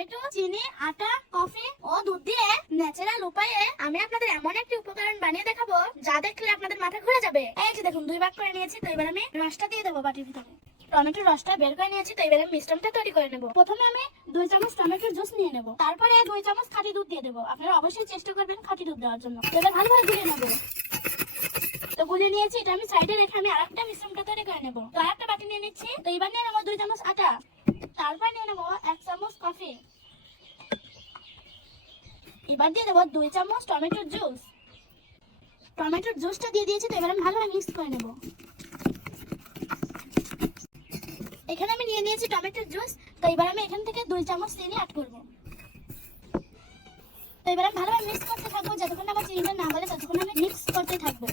Tomato, চিনি, আটা, coffee ও দুধ দিয়ে ন্যাচারাল উপায়ে আমি আপনাদের এমন একটি উপকরণ বানিয়ে দেখাবো যা দেখলে আপনাদের মাথা ঘুরে যাবে। এই যে দেখুন 2 ভাগ করে নিয়েছি, তো এবার আমি রসটা দিয়ে দেবো বাটির ভিতরে। টমেটোর রসটা বের করে নিয়েছি, তো এবার আমি মিশ্রণটা তৈরি করে নেব। প্রথমে আমি 2 চামচ টমেটোর জুস নিয়ে নেব, তারপরে 2 চামচ খাঁটি দুধ দিয়ে দেবো। আপনারা অবশ্যই চেষ্টা করবেন খাঁটি দুধ দেওয়ার জন্য। এবার ভালোভাবে গুলিয়ে নেব। তো গুলিয়ে নিয়েছি, এটা আমি সাইডে রেখে আমি আরেকটা মিশ্রণটা তৈরি করে নেব। তো আরেকটা বাটি নিয়ে নিচ্ছি, তো এবার নিয়ে নেব 2 চামচ আটা, তারপর নিয়ে নেব 1 চামচ কফি, এবার দিয়ে দেবো 2 চামচ টমেটোর জুস। টমেটোর জুসটা দিয়ে দিয়েছি, তো এবার আমি ভালোভাবে মিক্স করে নেব। এখানে আমি নিয়ে নিয়েছি টমেটোর জুস, তো এবার আমি এখান থেকে 2 চামচ চিনি অ্যাড করব। তো এবার আমি ভালোভাবে মিক্স করতে থাকবো, যতক্ষণ আমার চিনিটা না গলে ততক্ষণ আমি মিক্স করতে থাকবো।